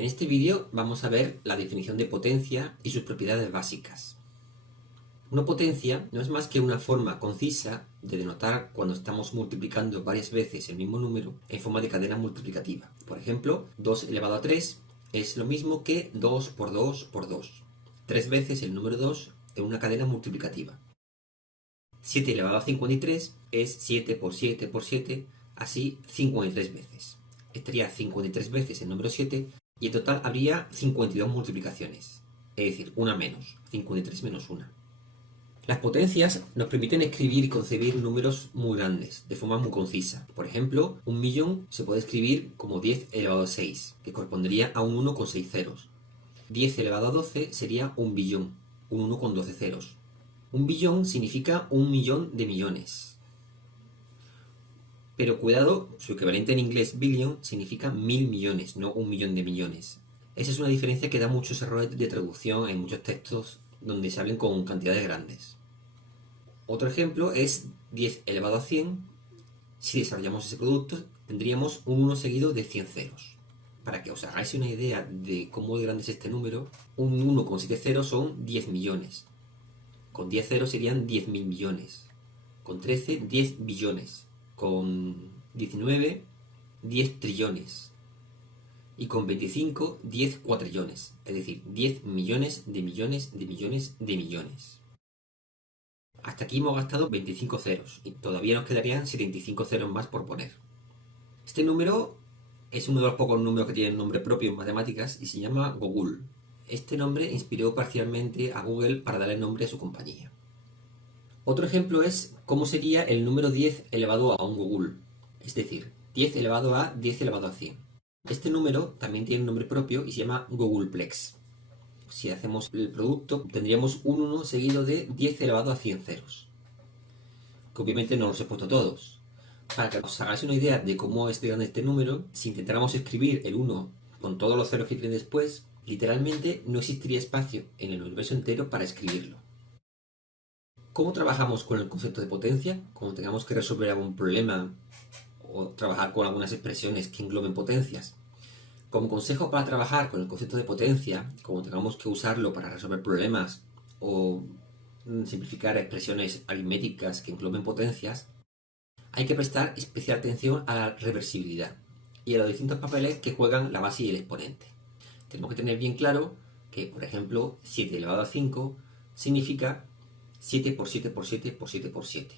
En este vídeo vamos a ver la definición de potencia y sus propiedades básicas. Una potencia no es más que una forma concisa de denotar cuando estamos multiplicando varias veces el mismo número en forma de cadena multiplicativa. Por ejemplo, 2 elevado a 3 es lo mismo que 2 por 2 por 2. 3 veces el número 2 en una cadena multiplicativa. 7 elevado a 53 es 7 por 7 por 7, así 53 veces. Estaría 53 veces el número 7 y en total habría 52 multiplicaciones, es decir, una menos, 53 menos 1. Las potencias nos permiten escribir y concebir números muy grandes, de forma muy concisa. Por ejemplo, 1.000.000 se puede escribir como 10 elevado a 6, que correspondería a un 1 con 6 ceros. 10 elevado a 12 sería 1 billón, un 1 con 12 ceros. 1 billón significa 1.000.000 de millones. Pero cuidado, su equivalente en inglés billion significa 1.000 millones, no 1.000.000 de millones. Esa es una diferencia que da muchos errores de traducción en muchos textos donde se hablen con cantidades grandes. Otro ejemplo es 10 elevado a 100. Si desarrollamos ese producto, tendríamos un 1 seguido de 100 ceros. Para que os hagáis una idea de cómo de grande es este número, un 1 con 7 ceros son 10 millones. Con 10 ceros serían 10.000 millones. Con 13, 10 billones. Con 19, 10 trillones. Y con 25, 10 cuatrillones. Es decir, 10 millones de millones de millones de millones. Hasta aquí hemos gastado 25 ceros y todavía nos quedarían 75 ceros más por poner. Este número es uno de los pocos números que tienen nombre propio en matemáticas y se llama Gogul. Este nombre inspiró parcialmente a Google para darle nombre a su compañía. Otro ejemplo es cómo sería el número 10 elevado a un Gogul, es decir, 10 elevado a 10 elevado a 100. Este número también tiene un nombre propio y se llama Gogulplex. Si hacemos el producto, tendríamos un 1 seguido de 10 elevado a 100 ceros. Que obviamente no los he puesto todos. Para que os hagáis una idea de cómo es de grande este número, si intentáramos escribir el 1 con todos los ceros que tiene después, literalmente no existiría espacio en el universo entero para escribirlo. ¿Cómo trabajamos con el concepto de potencia? Cuando tengamos que resolver algún problema o trabajar con algunas expresiones que engloben potencias. Como consejo para trabajar con el concepto de potencia, como tengamos que usarlo para resolver problemas o simplificar expresiones aritméticas que engloben potencias, hay que prestar especial atención a la reversibilidad y a los distintos papeles que juegan la base y el exponente. Tenemos que tener bien claro que, por ejemplo, 7 elevado a 5 significa 7 por 7 por 7 por 7 por 7.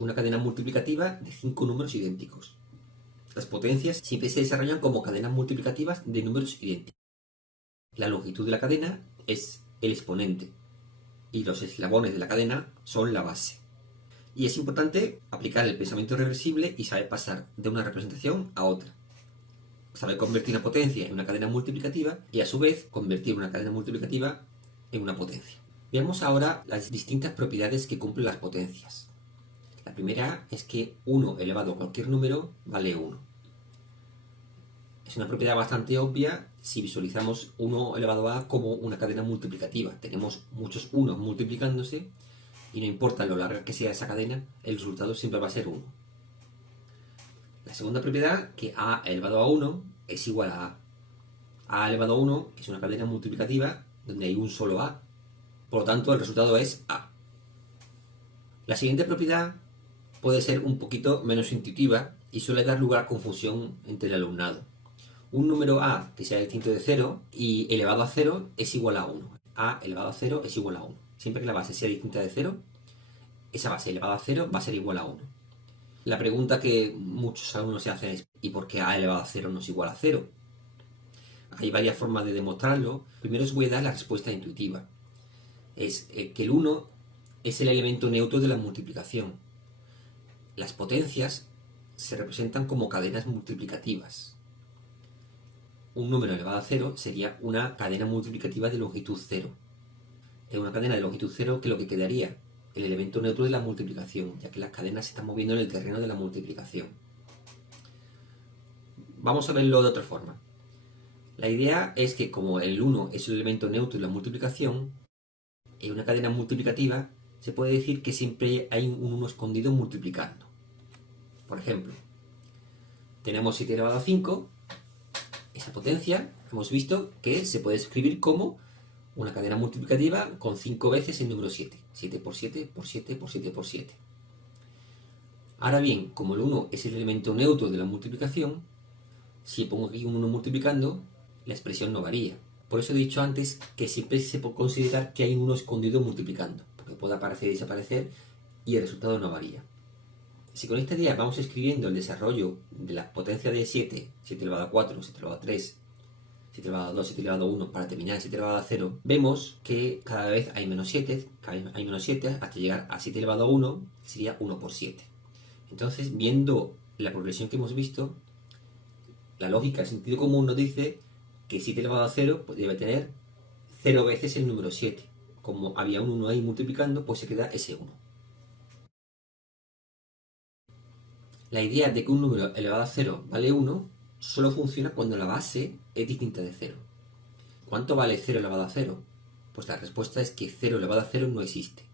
Una cadena multiplicativa de 5 números idénticos. Las potencias siempre se desarrollan como cadenas multiplicativas de números idénticos. La longitud de la cadena es el exponente y los eslabones de la cadena son la base. Y es importante aplicar el pensamiento reversible y saber pasar de una representación a otra. Saber convertir una potencia en una cadena multiplicativa y a su vez convertir una cadena multiplicativa en una potencia. Veamos ahora las distintas propiedades que cumplen las potencias. La primera es que 1 elevado a cualquier número vale 1. Es una propiedad bastante obvia si visualizamos 1 elevado a como una cadena multiplicativa. Tenemos muchos 1 multiplicándose y no importa lo larga que sea esa cadena, el resultado siempre va a ser 1. La segunda propiedad, que a elevado a 1 es igual a a. A elevado a 1 es una cadena multiplicativa donde hay un solo a. Por lo tanto, el resultado es a. La siguiente propiedad puede ser un poquito menos intuitiva y suele dar lugar a confusión entre el alumnado. Un número a que sea distinto de 0 y elevado a 0 es igual a 1. A elevado a 0 es igual a 1. Siempre que la base sea distinta de 0, esa base elevada a 0 va a ser igual a 1. La pregunta que muchos alumnos se hacen es ¿y por qué a elevado a 0 no es igual a 0? Hay varias formas de demostrarlo. Primero os voy a dar la respuesta intuitiva. Es que el 1 es el elemento neutro de la multiplicación. Las potencias se representan como cadenas multiplicativas. Un número elevado a 0 sería una cadena multiplicativa de longitud 0. Es una cadena de longitud 0 que lo que quedaría el elemento neutro de la multiplicación, ya que las cadenas se están moviendo en el terreno de la multiplicación. Vamos a verlo de otra forma. La idea es que como el 1 es el elemento neutro de la multiplicación, en una cadena multiplicativa se puede decir que siempre hay un 1 escondido multiplicando. Por ejemplo, tenemos 7 elevado a 5, esa potencia Hemos visto que se puede escribir como una cadena multiplicativa con 5 veces el número 7. 7 por 7 por 7 por 7 por 7. Ahora bien, como el 1 es el elemento neutro de la multiplicación, si pongo aquí un 1 multiplicando, la expresión no varía. Por eso he dicho antes que siempre se puede considerar que hay un 1 escondido multiplicando, porque puede aparecer y desaparecer y el resultado no varía. Si con esta idea vamos escribiendo el desarrollo de la potencia de 7, 7 elevado a 4, 7 elevado a 3, 7 elevado a 2, 7 elevado a 1, para terminar en 7 elevado a 0, vemos que cada vez hay menos 7, hay menos 7 hasta llegar a 7 elevado a 1, que sería 1 por 7. Entonces, viendo la progresión que hemos visto, la lógica, el sentido común nos dice que 7 elevado a 0 pues, debe tener 0 veces el número 7. Como había un 1 ahí multiplicando, pues se queda ese 1. La idea de que un número elevado a 0 vale 1 solo funciona cuando la base es distinta de 0. ¿Cuánto vale 0 elevado a 0? Pues la respuesta es que 0 elevado a 0 no existe.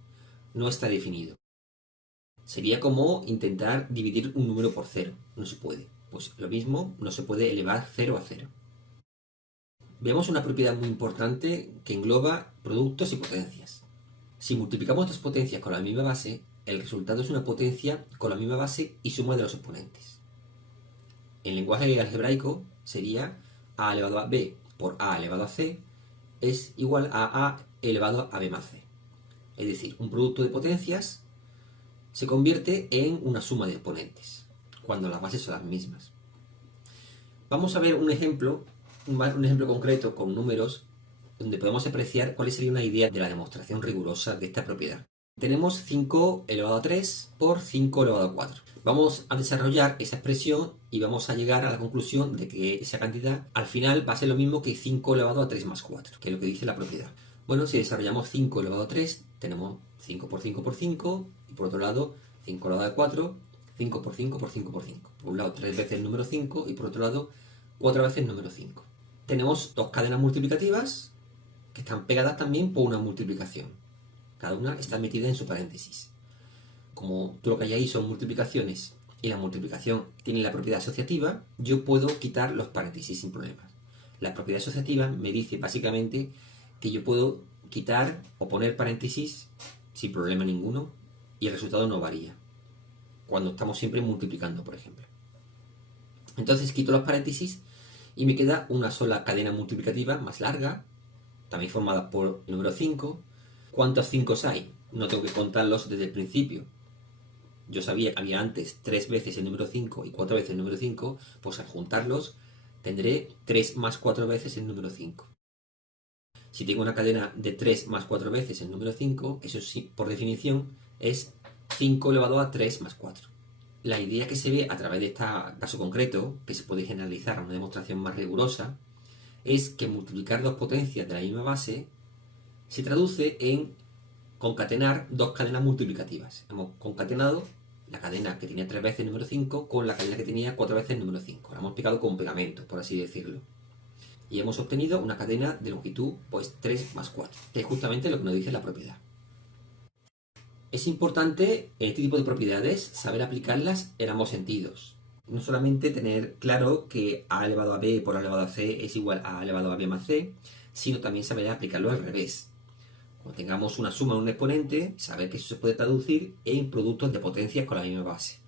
No está definido. Sería como intentar dividir un número por 0. No se puede. Pues lo mismo, no se puede elevar 0 a 0. Veamos una propiedad muy importante que engloba productos y potencias. Si multiplicamos dos potencias con la misma base, el resultado es una potencia con la misma base y suma de los exponentes. En lenguaje algebraico sería a elevado a b por a elevado a c es igual a elevado a b más c. Es decir, un producto de potencias se convierte en una suma de exponentes, cuando las bases son las mismas. Vamos a ver un ejemplo concreto con números donde podemos apreciar cuál sería una idea de la demostración rigurosa de esta propiedad. Tenemos 5 elevado a 3 por 5 elevado a 4. Vamos a desarrollar esa expresión y vamos a llegar a la conclusión de que esa cantidad al final va a ser lo mismo que 5 elevado a 3 más 4, que es lo que dice la propiedad. Bueno, si desarrollamos 5 elevado a 3, tenemos 5 por 5 por 5, y por otro lado 5 elevado a 4, 5 por 5 por 5 por 5. Por un lado 3 veces el número 5 y por otro lado 4 veces el número 5. Tenemos dos cadenas multiplicativas que están pegadas también por una multiplicación. Cada una está metida en su paréntesis. Como todo lo que hay ahí son multiplicaciones y la multiplicación tiene la propiedad asociativa, yo puedo quitar los paréntesis sin problemas. La propiedad asociativa me dice básicamente que yo puedo quitar o poner paréntesis sin problema ninguno y el resultado no varía. Cuando estamos siempre multiplicando, por ejemplo. Entonces quito los paréntesis y me queda una sola cadena multiplicativa más larga, también formada por el número 5. ¿Cuántos 5 hay? No tengo que contarlos desde el principio. Yo sabía que había antes 3 veces el número 5 y 4 veces el número 5, pues al juntarlos tendré 3 más 4 veces el número 5. Si tengo una cadena de 3 más 4 veces el número 5, eso sí, por definición es 5 elevado a 3 más 4. La idea que se ve a través de este caso concreto, que se puede generalizar a una demostración más rigurosa, es que multiplicar dos potencias de la misma base se traduce en concatenar dos cadenas multiplicativas. Hemos concatenado la cadena que tenía 3 veces el número 5 con la cadena que tenía 4 veces el número 5. La hemos pegado con pegamento, por así decirlo. Y hemos obtenido una cadena de longitud pues 3 más 4, que es justamente lo que nos dice la propiedad. Es importante en este tipo de propiedades saber aplicarlas en ambos sentidos. No solamente tener claro que a elevado a b por a elevado a c es igual a elevado a b más c, sino también saber aplicarlo al revés. Cuando tengamos una suma en un exponente, saber que eso se puede traducir en productos de potencias con la misma base.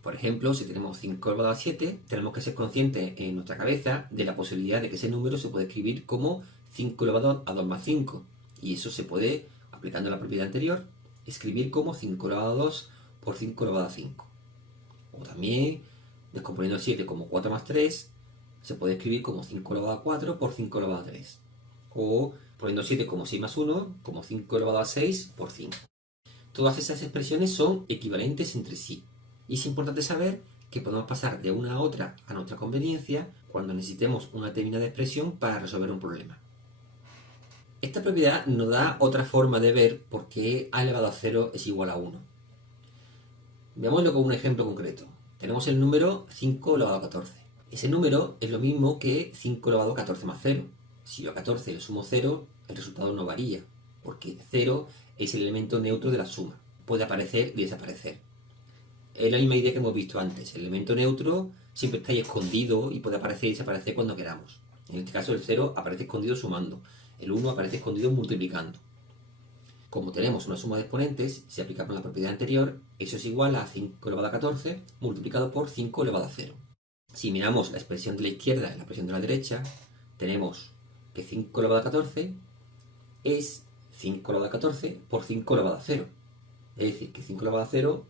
Por ejemplo, si tenemos 5 elevado a 7, tenemos que ser conscientes en nuestra cabeza de la posibilidad de que ese número se puede escribir como 5 elevado a 2 más 5. Y eso se puede, aplicando la propiedad anterior, escribir como 5 elevado a 2 por 5 elevado a 5. O también, descomponiendo el 7 como 4 más 3, se puede escribir como 5 elevado a 4 por 5 elevado a 3. O poniendo 7 como 6 más 1, como 5 elevado a 6 por 5. Todas esas expresiones son equivalentes entre sí. Y es importante saber que podemos pasar de una a otra a nuestra conveniencia cuando necesitemos una determinada expresión para resolver un problema. Esta propiedad nos da otra forma de ver por qué a elevado a 0 es igual a 1. Veámoslo con un ejemplo concreto. Tenemos el número 5 elevado a 14. Ese número es lo mismo que 5 elevado a 14 más 0. Si yo a 14 le sumo 0, el resultado no varía, porque 0 es el elemento neutro de la suma. Puede aparecer y desaparecer. Es la misma idea que hemos visto antes. El elemento neutro siempre está ahí escondido y puede aparecer y desaparecer cuando queramos. En este caso el 0 aparece escondido sumando, el 1 aparece escondido multiplicando. Como tenemos una suma de exponentes, si aplicamos la propiedad anterior, eso es igual a 5 elevado a 14 multiplicado por 5 elevado a 0. Si miramos la expresión de la izquierda y la expresión de la derecha, tenemos que 5 elevado a 14 es 5 elevado a 14 por 5 elevado a 0. Es decir, que 5 elevado a 0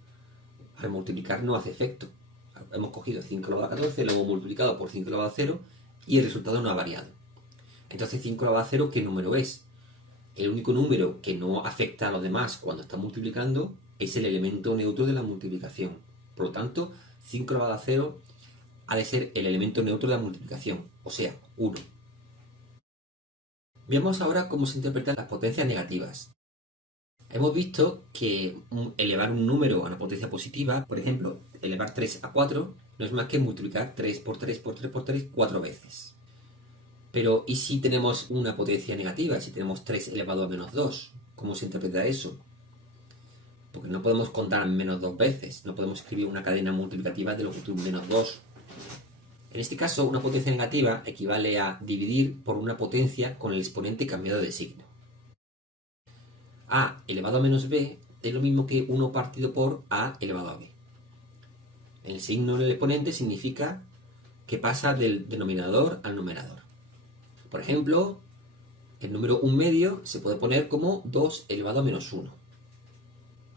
al multiplicar no hace efecto. Hemos cogido 5 elevado a 14, lo hemos multiplicado por 5 elevado a 0 y el resultado no ha variado. Entonces 5 elevado a 0, ¿qué número es? El único número que no afecta a los demás cuando está multiplicando es el elemento neutro de la multiplicación. Por lo tanto, 5 elevado a 0 ha de ser el elemento neutro de la multiplicación, o sea, 1. Veamos ahora cómo se interpretan las potencias negativas. Hemos visto que elevar un número a una potencia positiva, por ejemplo, elevar 3 a 4, no es más que multiplicar 3 por 3 por 3 por 3 4 veces. Pero, ¿y si tenemos una potencia negativa? Si tenemos 3 elevado a menos 2, ¿cómo se interpreta eso? Porque no podemos contar menos 2 veces, no podemos escribir una cadena multiplicativa de longitud menos 2. En este caso, una potencia negativa equivale a dividir por una potencia con el exponente cambiado de signo. A elevado a menos b es lo mismo que 1 partido por a elevado a b. El signo en el exponente significa que pasa del denominador al numerador. Por ejemplo, el número 1 medio se puede poner como 2 elevado a menos 1.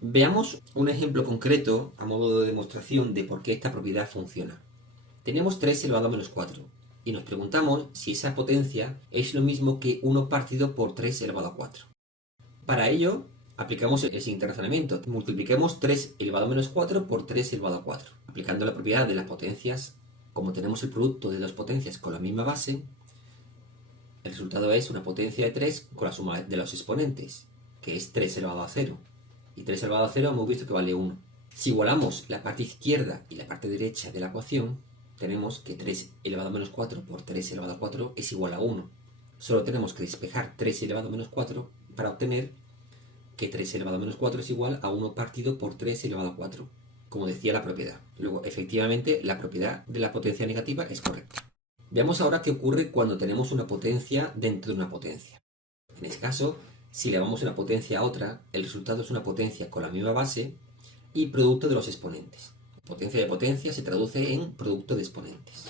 Veamos un ejemplo concreto a modo de demostración de por qué esta propiedad funciona. Tenemos 3 elevado a menos 4 y nos preguntamos si esa potencia es lo mismo que 1 partido por 3 elevado a 4. Para ello, aplicamos el siguiente razonamiento. Multipliquemos 3 elevado a menos 4 por 3 elevado a 4. Aplicando la propiedad de las potencias, como tenemos el producto de dos potencias con la misma base, el resultado es una potencia de 3 con la suma de los exponentes, que es 3 elevado a 0. Y 3 elevado a 0 hemos visto que vale 1. Si igualamos la parte izquierda y la parte derecha de la ecuación, tenemos que 3 elevado a menos 4 por 3 elevado a 4 es igual a 1. Solo tenemos que despejar 3 elevado a menos 4 para obtener que 3 elevado a menos 4 es igual a 1 partido por 3 elevado a 4, como decía la propiedad. Luego, efectivamente, la propiedad de la potencia negativa es correcta. Veamos ahora qué ocurre cuando tenemos una potencia dentro de una potencia. En este caso, si elevamos una potencia a otra, el resultado es una potencia con la misma base y producto de los exponentes. Potencia de potencia se traduce en producto de exponentes.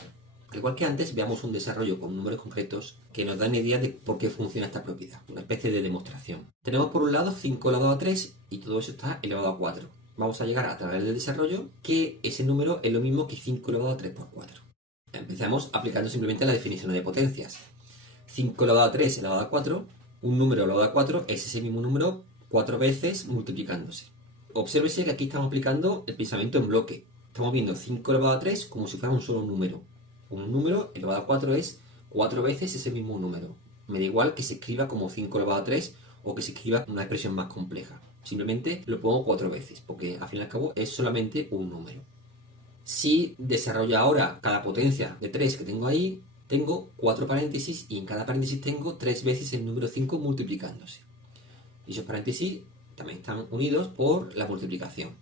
Al igual que antes, veamos un desarrollo con números concretos que nos dan idea de por qué funciona esta propiedad, una especie de demostración. Tenemos por un lado 5 elevado a 3 y todo eso está elevado a 4. Vamos a llegar a través del desarrollo que ese número es lo mismo que 5 elevado a 3 por 4. Empezamos aplicando simplemente la definición de potencias. 5 elevado a 3 elevado a 4, un número elevado a 4 es ese mismo número 4 veces multiplicándose. Obsérvese que aquí estamos aplicando el pensamiento en bloque. Estamos viendo 5 elevado a 3 como si fuera un solo número. Un número elevado a 4 es 4 veces ese mismo número. Me da igual que se escriba como 5 elevado a 3 o que se escriba una expresión más compleja. Simplemente lo pongo 4 veces, porque al fin y al cabo es solamente un número. Si desarrollo ahora cada potencia de 3 que tengo ahí, tengo 4 paréntesis y en cada paréntesis tengo 3 veces el número 5 multiplicándose. Y esos paréntesis también están unidos por la multiplicación.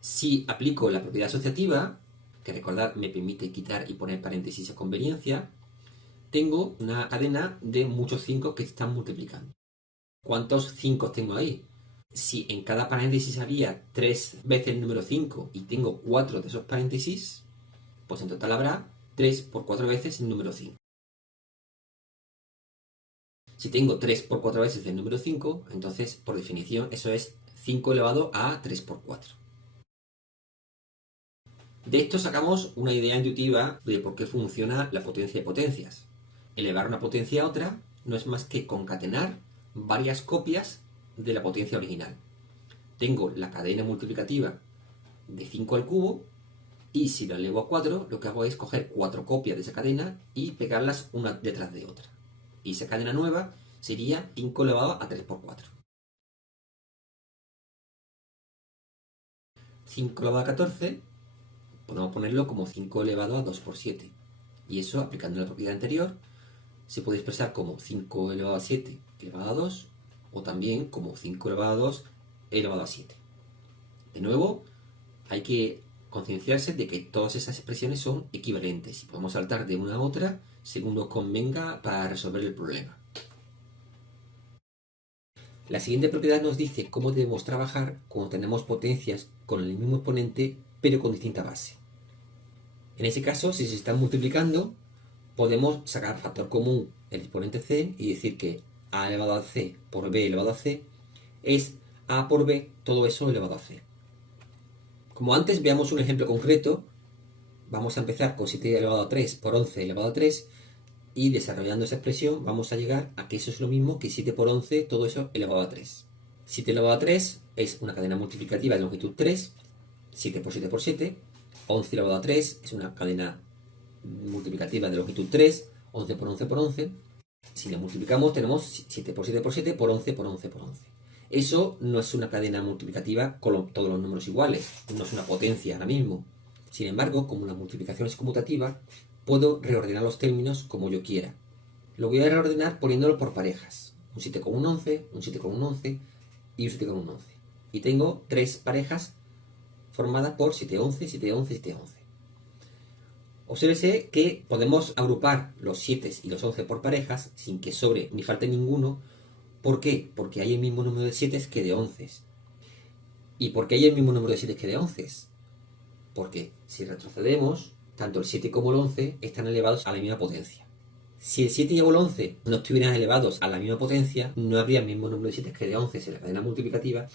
Si aplico la propiedad asociativa, que recordad me permite quitar y poner paréntesis a conveniencia, tengo una cadena de muchos 5 que están multiplicando. ¿Cuántos 5 tengo ahí? Si en cada paréntesis había 3 veces el número 5 y tengo 4 de esos paréntesis, pues en total habrá 3 por 4 veces el número 5. Si tengo 3 por 4 veces el número 5, entonces por definición eso es 5 elevado a 3 por 4. De esto sacamos una idea intuitiva de por qué funciona la potencia de potencias. Elevar una potencia a otra no es más que concatenar varias copias de la potencia original. Tengo la cadena multiplicativa de 5 al cubo y si lo elevo a 4, lo que hago es coger 4 copias de esa cadena y pegarlas una detrás de otra. Y esa cadena nueva sería 5 elevado a 3 por 4. 5 elevado a 14 podemos ponerlo como 5 elevado a 2 por 7. Y eso, aplicando la propiedad anterior, se puede expresar como 5 elevado a 7 elevado a 2 o también como 5 elevado a 2 elevado a 7. De nuevo, hay que concienciarse de que todas esas expresiones son equivalentes y podemos saltar de una a otra según os convenga para resolver el problema. La siguiente propiedad nos dice cómo debemos trabajar cuando tenemos potencias con el mismo exponente pero con distinta base. En ese caso, si se están multiplicando, podemos sacar factor común el exponente c y decir que a elevado a c por b elevado a c es a por b todo eso elevado a c. Como antes, veamos un ejemplo concreto. Vamos a empezar con 7 elevado a 3 por 11 elevado a 3 y desarrollando esa expresión vamos a llegar a que eso es lo mismo que 7 por 11 todo eso elevado a 3. 7 elevado a 3 es una cadena multiplicativa de longitud 3, 7 por 7 por 7, 11 elevado a 3 es una cadena multiplicativa de longitud 3, 11 por 11 por 11. Si la multiplicamos tenemos 7 por 7 por 7 por 11 por 11 por 11. Eso no es una cadena multiplicativa con todos los números iguales, no es una potencia ahora mismo. Sin embargo, como la multiplicación es conmutativa, puedo reordenar los términos como yo quiera. Lo voy a reordenar poniéndolo por parejas. Un 7 con un 11, un 7 con un 11 y un 7 con un 11. Y tengo tres parejas formadas por 7, 11, 7, 11, 7, 11. Obsérvese que podemos agrupar los 7 y los 11 por parejas sin que sobre ni falte ninguno. ¿Por qué? Porque hay el mismo número de 7 que de 11. ¿Y por qué hay el mismo número de 7 que de 11? Porque si retrocedemos, tanto el 7 como el 11 están elevados a la misma potencia. Si el 7 y el 11 no estuvieran elevados a la misma potencia, no habría el mismo número de 7 que de 11 en la cadena multiplicativa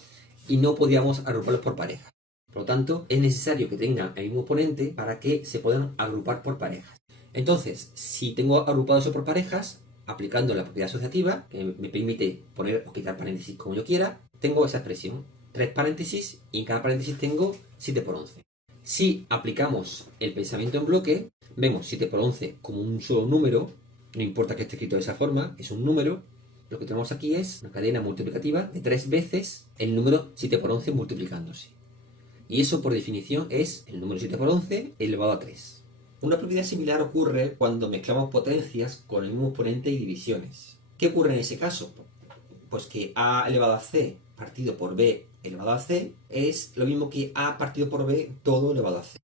y no podríamos agruparlos por parejas. Por lo tanto, es necesario que tengan el mismo exponente para que se puedan agrupar por parejas. Entonces, si tengo agrupado eso por parejas, aplicando la propiedad asociativa, que me permite poner o quitar paréntesis como yo quiera, tengo esa expresión, 3 paréntesis, y en cada paréntesis tengo 7 por 11. Si aplicamos el pensamiento en bloque, vemos 7 por 11 como un solo número, no importa que esté escrito de esa forma, es un número. Lo que tenemos aquí es una cadena multiplicativa de 3 veces el número 7 por 11 multiplicándose. Y eso, por definición, es el número 7 por 11 elevado a 3. Una propiedad similar ocurre cuando mezclamos potencias con el mismo exponente y divisiones. ¿Qué ocurre en ese caso? Pues que a elevado a c partido por b elevado a c es lo mismo que a partido por b todo elevado a c.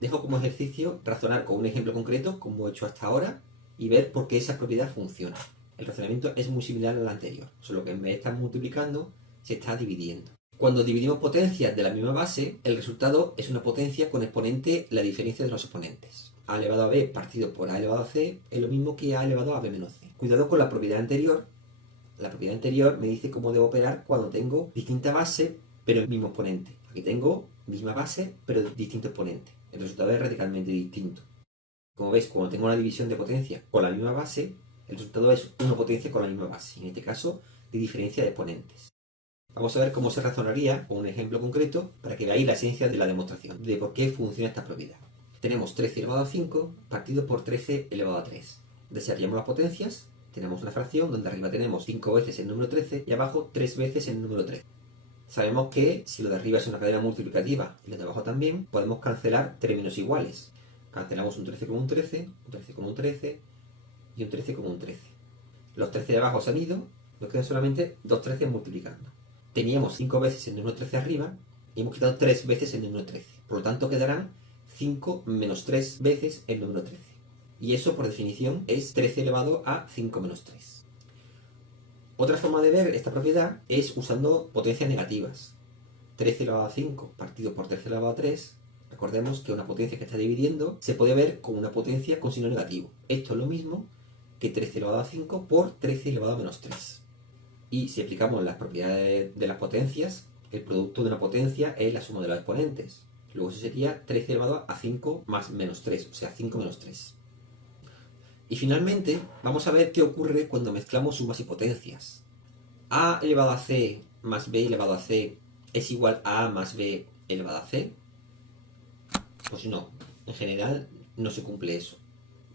Dejo como ejercicio razonar con un ejemplo concreto, como he hecho hasta ahora, y ver por qué esa propiedad funciona. El razonamiento es muy similar al anterior, solo que en vez de estar multiplicando, se está dividiendo. Cuando dividimos potencias de la misma base, el resultado es una potencia con exponente la diferencia de los exponentes. A elevado a b partido por a elevado a c es lo mismo que a elevado a b menos c. Cuidado con la propiedad anterior. La propiedad anterior me dice cómo debo operar cuando tengo distinta base, pero el mismo exponente. Aquí tengo misma base, pero distinto exponente. El resultado es radicalmente distinto. Como veis, cuando tengo una división de potencia con la misma base, el resultado es una potencia con la misma base. En este caso, de diferencia de exponentes. Vamos a ver cómo se razonaría con un ejemplo concreto para que veáis la esencia de la demostración, de por qué funciona esta propiedad. Tenemos 13 elevado a 5 partido por 13 elevado a 3. Desarrollamos las potencias, tenemos una fracción donde arriba tenemos 5 veces el número 13 y abajo 3 veces el número 13. Sabemos que si lo de arriba es una cadena multiplicativa y lo de abajo también, podemos cancelar términos iguales. Cancelamos un 13 con un 13, un 13 con un 13 y un 13 con un 13. Los 13 de abajo se han ido, nos quedan solamente 2 13 multiplicando. Teníamos 5 veces el número 13 arriba y hemos quitado 3 veces el número 13. Por lo tanto quedarán 5 menos 3 veces el número 13. Y eso, por definición, es 13 elevado a 5 menos 3. Otra forma de ver esta propiedad es usando potencias negativas. 13 elevado a 5 partido por 13 elevado a 3. Recordemos que una potencia que está dividiendo se puede ver como una potencia con signo negativo. Esto es lo mismo que 13 elevado a 5 por 13 elevado a menos 3. Y si aplicamos las propiedades de las potencias, el producto de una potencia es la suma de los exponentes. Luego eso sería 13 elevado a 5 más menos 3, o sea, 5 menos 3. Y finalmente, vamos a ver qué ocurre cuando mezclamos sumas y potencias. A elevado a c más b elevado a c es igual a más b elevado a c. Pues no, en general no se cumple eso.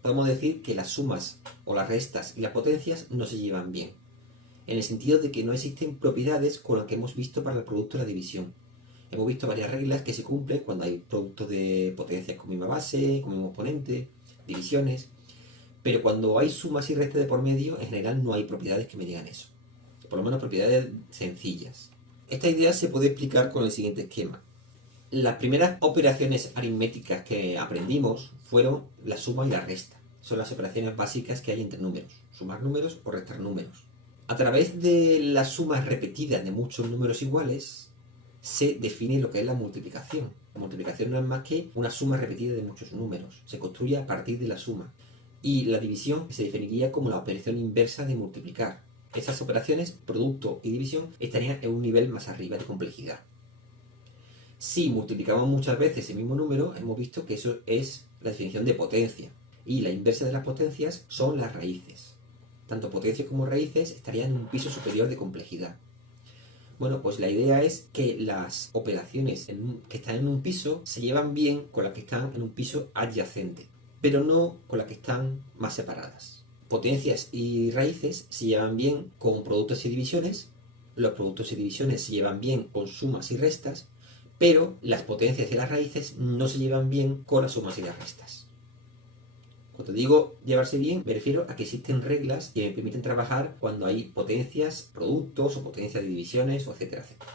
Podemos decir que las sumas o las restas y las potencias no se llevan bien, en el sentido de que no existen propiedades con las que hemos visto para el producto de la división. Hemos visto varias reglas que se cumplen cuando hay productos de potencias con misma base, con mismo exponente, divisiones, pero cuando hay sumas y restas de por medio, en general no hay propiedades que me digan eso. Por lo menos propiedades sencillas. Esta idea se puede explicar con el siguiente esquema. Las primeras operaciones aritméticas que aprendimos fueron la suma y la resta. Son las operaciones básicas que hay entre números, sumar números o restar números. A través de las sumas repetidas de muchos números iguales, se define lo que es la multiplicación. La multiplicación no es más que una suma repetida de muchos números. Se construye a partir de la suma. Y la división se definiría como la operación inversa de multiplicar. Esas operaciones, producto y división, estarían en un nivel más arriba de complejidad. Si multiplicamos muchas veces el mismo número, hemos visto que eso es la definición de potencia. Y la inversa de las potencias son las raíces. Tanto potencias como raíces estarían en un piso superior de complejidad. Bueno, pues la idea es que las operaciones que están en un piso se llevan bien con las que están en un piso adyacente, pero no con las que están más separadas. Potencias y raíces se llevan bien con productos y divisiones, los productos y divisiones se llevan bien con sumas y restas, pero las potencias y las raíces no se llevan bien con las sumas y las restas. Cuando digo llevarse bien, me refiero a que existen reglas que me permiten trabajar cuando hay potencias, productos o potencias de divisiones, o etcétera, etcétera.